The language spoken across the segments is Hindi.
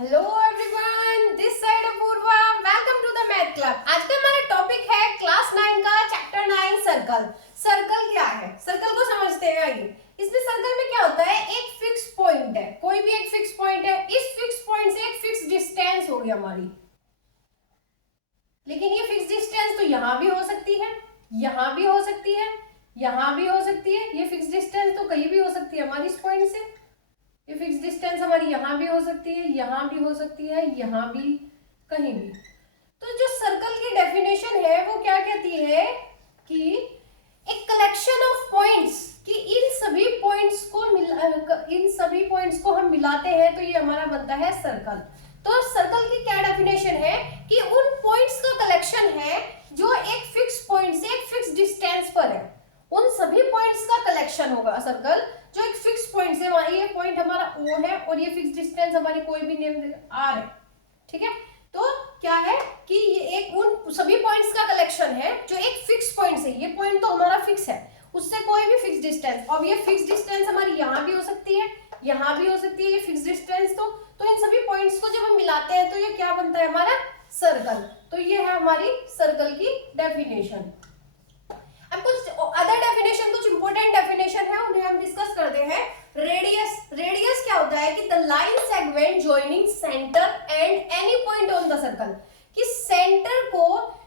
Hello everyone, this side Apurva. Welcome to the math club. आज का हमारा टॉपिक है क्लास 9 का चैप्टर 9 सर्कल। सर्कल क्या है, सर्कल को समझते हैं। आइए, इसमें सर्कल में क्या होता है, एक फिक्स पॉइंट है, कोई भी एक फिक्स पॉइंट है। इस फिक्स पॉइंट से एक फिक्स डिस्टेंस होगी हमारी, लेकिन ये फिक्स डिस्टेंस तो यहाँ भी हो सकती है, यहाँ भी हो सकती है, यहाँ भी हो सकती है। ये फिक्स डिस्टेंस तो कहीं भी हो सकती है हमारी इस पॉइंट से। ये फिक्स डिस्टेंस हमारी यहाँ भी हो सकती है, यहाँ भी हो सकती है, यहाँ भी, कहीं भी। तो जो सर्कल की डेफिनेशन है वो क्या कहती है कि एक कलेक्शन ऑफ पॉइंट्स, कि इन सभी पॉइंट्स को हम मिलाते हैं तो ये हमारा बनता है सर्कल। तो सर्कल की क्या डेफिनेशन है कि उन पॉइंट्स का कलेक्शन है जो एक फिक्स पॉइंट से एक फिक्स डिस्टेंस पर है। उन सभी पॉइंट्स का कलेक्शन होगा सर्कल, जो एक फिक्स पॉइंट से, ये पॉइंट हमारा O है और ये फिक्स डिस्टेंस हमारी कोई भी नेम R है, ठीक है। तो क्या है कि ये एक उन सभी पॉइंट्स का कलेक्शन है जो एक फिक्स पॉइंट से, ये पॉइंट तो हमारा फिक्स है, उससे कोई भी फिक्स डिस्टेंस, अब ये फिक्स डिस्टेंस हमारी यहाँ भी हो सकती है, यहाँ भी हो सकती है, ये फिक्स डिस्टेंस। तो इन सभी पॉइंट्स को जब हम मिलाते हैं तो ये क्या बनता है हमारा सर्कल। तो ये है हमारी सर्कल की डेफिनेशन। अब कुछ अदर डेफिनेशन, कुछ इंपॉर्टेंट डेफिनेशन है, उन्हें हम डिस्कस करते हैं। रेडियस, रेडियस क्या होता है कि the line segment joining centre and any point on the circle, कि सेंटर को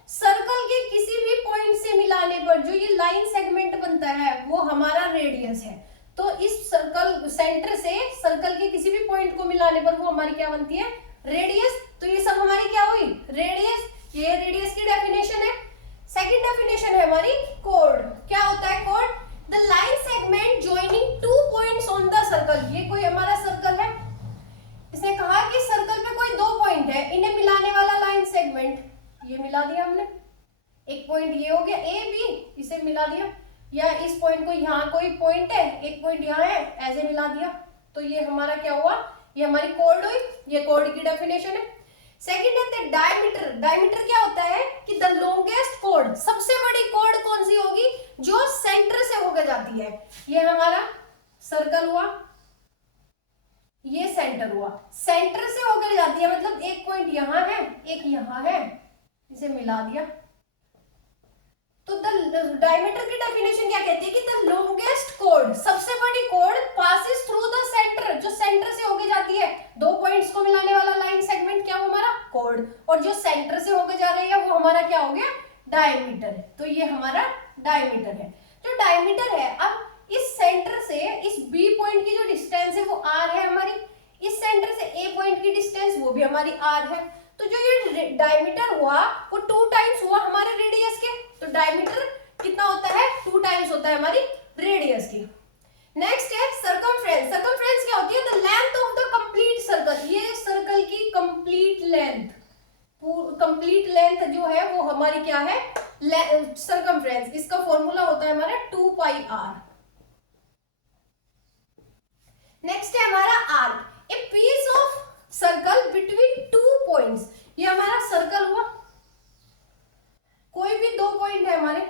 सर्कल के किसी भी पॉइंट से मिलाने पर जो ये लाइन सेगमेंट बनता है वो हमारा रेडियस है। तो इस सर्कल, सेंटर से सर्कल के किसी भी पॉइंट को मिलाने पर वो हमारी क्या बनती है, रेडियस। तो ये सब हमारी क्या हुई, रेडियस। ये रेडियस की डेफिनेशन है। सेकंड डेफिनेशन है हमारी कोड। क्या होता है code, the line segment joining two points on the circle. ये कोई हमारा सर्कल है, इसने कहा कि सर्कल पे कोई दो पॉइंट है, इन्हें मिलाने वाला लाइन सेगमेंट, ये मिला दिया हमने। एक पॉइंट ये हो गया ए बी, इसे मिला दिया, या इस पॉइंट को, यहाँ कोई पॉइंट है, एक पॉइंट यहाँ है, ऐसे मिला दिया। तो ये हमारा क्या हुआ, ये हमारी कोड हुई। ये कोड की डेफिनेशन है। सेकंड है डायमीटर। डायमीटर क्या होता है कि द लॉन्गेस्ट कोड, सबसे बड़ी कोड कौन सी होगी, जो सेंटर से होकर जाती है। ये हमारा सर्कल हुआ, ये सेंटर हुआ, सेंटर से होकर जाती है, मतलब एक पॉइंट यहाँ है, एक यहाँ है, इसे मिला दिया। तो द डायमीटर की डेफिनेशन क्या कहती है कि द लॉन्गेस्ट कोड, सबसे बड़ी code passes through the centre, जो सेंटर से होके जाती है। दो पॉइंट्स को मिलाने वाला लाइन सेगमेंट क्या हो हमारा कोड, और जो सेंटर से होके जा रही है वो हमारा क्या हो गया, डायमीटर। तो ये हमारा डायमीटर है। जो डायमीटर है, अब इस सेंटर से इस बी पॉइंट की जो डिस्टेंस है वो R है हमारी, इस सेंटर से ए पॉइंट की डिस्टेंस वो भी हमारी R है। तो जो ये डायमीटर हुआ वो 2 टाइम्स हुआ हमारे रेडियस के। तो डायमीटर कितना होता है, 2 टाइम्स होता है हमारी रेडियस की। नेक्स्ट है सर्कमफ्रेंस। सर्कमफ्रेंस क्या होती है, the length of the complete circle. ये सर्कल की कंप्लीट लेंथ, कंप्लीट लेंथ जो है वो हमारी क्या है, सर्कमफ्रेंस। इसका फॉर्मूला होता है हमारा 2 पाई r। नेक्स्ट है हमारा arc, a piece of circle between 2 points. ये हमारा सर्कल हुआ, कोई भी दो पॉइंट है हमारे,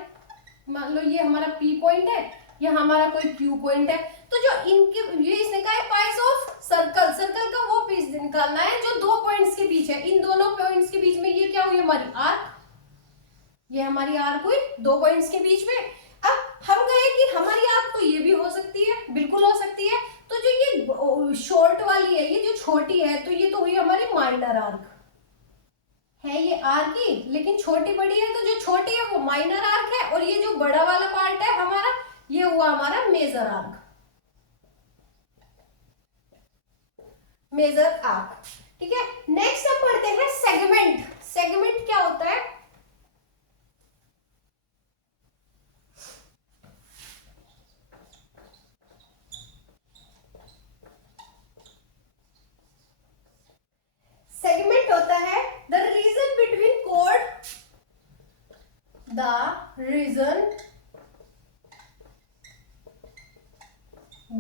मान लो ये हमारा P पॉइंट है, ये हमारा कोई Q पॉइंट है। तो जो इनके, ये इसने कहा है पीस ऑफ सर्कल, सर्कल का वो पीस निकालना है जो दो पॉइंट्स के बीच है। इन दोनों पॉइंट्स के बीच में ये क्या हुई हमारी आर्क, ये हमारी आर्क हुई दो पॉइंट्स के बीच में। अब हम कहे कि हमारी आर्क तो ये भी हो सकती है, बिल्कुल हो सकती है। तो जो ये शॉर्ट वाली है, ये जो छोटी है, तो ये तो हुई हमारी माइनर आर्क है, ये आर की, लेकिन छोटी बड़ी है, तो जो छोटी है वो माइनर आर्क है, और ये जो बड़ा वाला पार्ट है हमारा, ये हुआ हमारा मेजर आर्क, मेजर आर्क, ठीक है। नेक्स्ट हम पढ़ते हैं सेगमेंट। सेगमेंट क्या होता है, सेगमेंट होता है the region between code, the region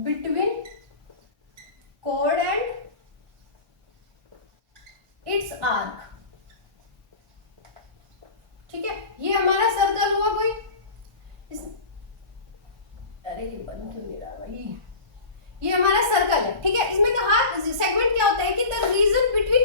between code and it's arc, ठीक है। ये हमारा सर्कल हुआ कोई, अरे ये बन क्यों नहीं रहा भाई, ये हमारा सर्कल है, ठीक है। इसमें कहा सेगमेंट क्या होता है कि the region between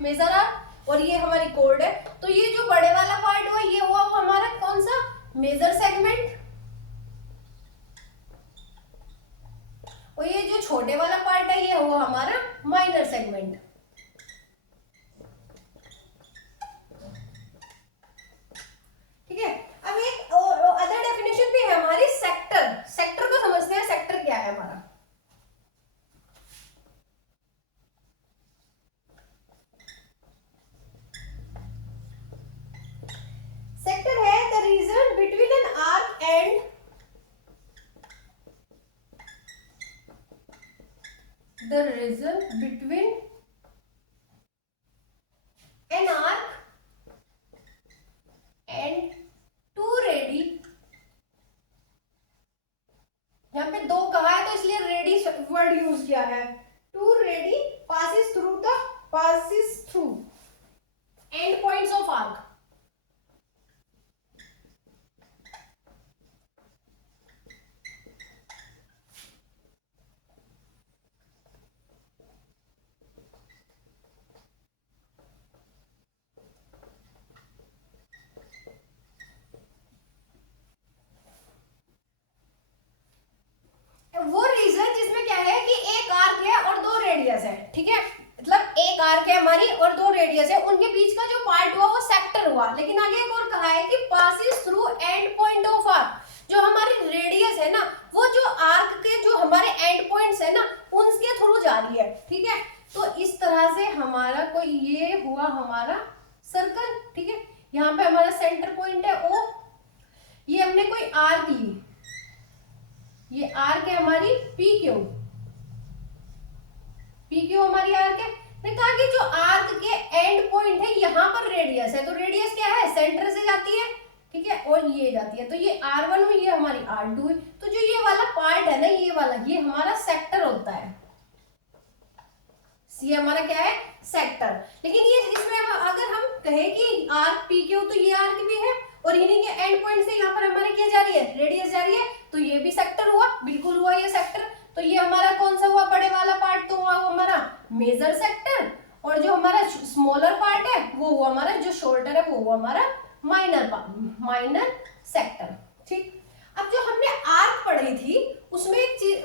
major arc, और ये हमारी कोर्ड है। तो ये जो बड़े वाला पार्ट हुआ ये हुआ वो हमारा कौन सा, मेजर सेगमेंट, और ये जो छोटे वाला पार्ट है ये हुआ हमारा माइनर सेगमेंट। ठीक है, अब एक अदर डेफिनेशन भी है हमारी, सेक्टर। सेक्टर को समझते हैं, सेक्टर क्या है हमारा। सेक्टर है the region between an arc and the region between an arc and two radii, यहाँ पे दो कहा है तो इसलिए रेडी वर्ड यूज किया है। Two radii passes through end points of arc। वो रीजन जिसमें क्या है कि एक आर्क है और दो रेडियस है, ठीक है, मतलब एक आर्क है हमारी और दो रेडियस है, उनके बीच का जो पार्ट हुआ वो सेक्टर हुआ। लेकिन आगे एक और कहा है कि passes through and point of arc, जो हमारी रेडियस है ना वो जो आर्क के जो हमारे एंड पॉइंट्स है ना उनके थ्रू जा रही है। ठीक है, तो इस तरह से हमारा कोई ये हुआ हमारा सर्कल। ठीक है, यहाँ पे हमारा सेंटर पॉइंट है ओ, ये हमने कोई आर्क ली, ये आर्क है हमारी पी क्यू, पी क्यू हमारी आर्क है। मैंने कहा कि जो आर्क के एंड पॉइंट है यहाँ पर रेडियस है, तो रेडियस क्या है, सेंटर से जाती है। ठीक है, और ये जाती है, तो ये R1 हुई, ये हमारी R2 हुई। तो जो ये वाला पार्ट है ना, ये वाला, ये हमारा सेक्टर होता है। ये हमारा क्या है, सेक्टर। लेकिन ये इसमें अगर हम कहें कि आर्क पी क्यू, तो ये आर्क भी है और इन्हीं के एंड पॉइंट से यहाँ पर हमारे क्या जा रही है, रेडियस जा रही है, तो ये भी सेक्टर हुआ, बिल्कुल हुआ ये सेक्टर। तो ये हमारा कौन सा हुआ, बड़े वाला पार्ट तो हुआ वो हमारा मेजर सेक्टर, और जो हमारा स्मॉलर पार्ट है वो हुआ हमारा, जो शोल्डर है वो हुआ हमारा माइनर सेक्टर। ठीक, अब जो हमने आर्क पढ़ी थी उसमें एक चीज,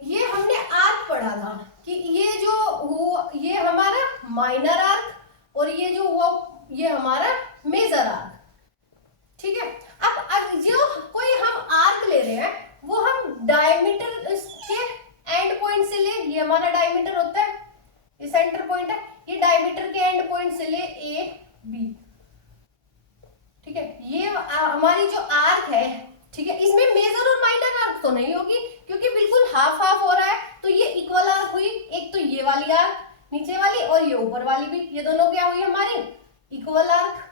ये हमने आर्क पढ़ा था कि ये जो हुआ ये हमारा माइनर आर्क और ये जो हुआ ये हमारा मेजर आर्क। ठीक है, अब जो कोई हम आर्क ले रहे हैं वो हम डायमीटर के एंड पॉइंट से ले, ये हमारा डायमीटर होता है, ये सेंटर पॉइंट है, ये डायमीटर के एंड पॉइंट से ले ए बी। ठीक है, ये हमारी जो आर्क है, ठीक है, इसमें मेजर और माइनर आर्क तो नहीं होगी क्योंकि बिल्कुल हाफ हाफ हो रहा है, तो ये इक्वल आर्क हुई। एक तो ये वाली आर्क नीचे वाली और ये ऊपर वाली भी, ये दोनों क्या हुई हमारी, इक्वल आर्क।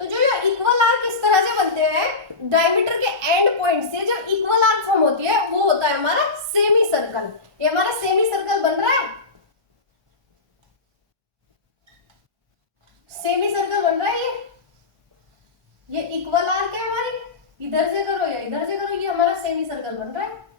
तो जो ये इक्वल आर्क इस तरह से बनते हैं, डायमीटर के एंड पॉइंट से जब इक्वल आर्क फॉर्म होती है वो होता है हमारा सेमी सर्कल। ये हमारा सेमी सर्कल बन रहा है, सेमी सर्कल बन रहा है। ये इक्वल आर्क है हमारी, इधर से करो या इधर से करो, ये हमारा सेमी सर्कल बन रहा है।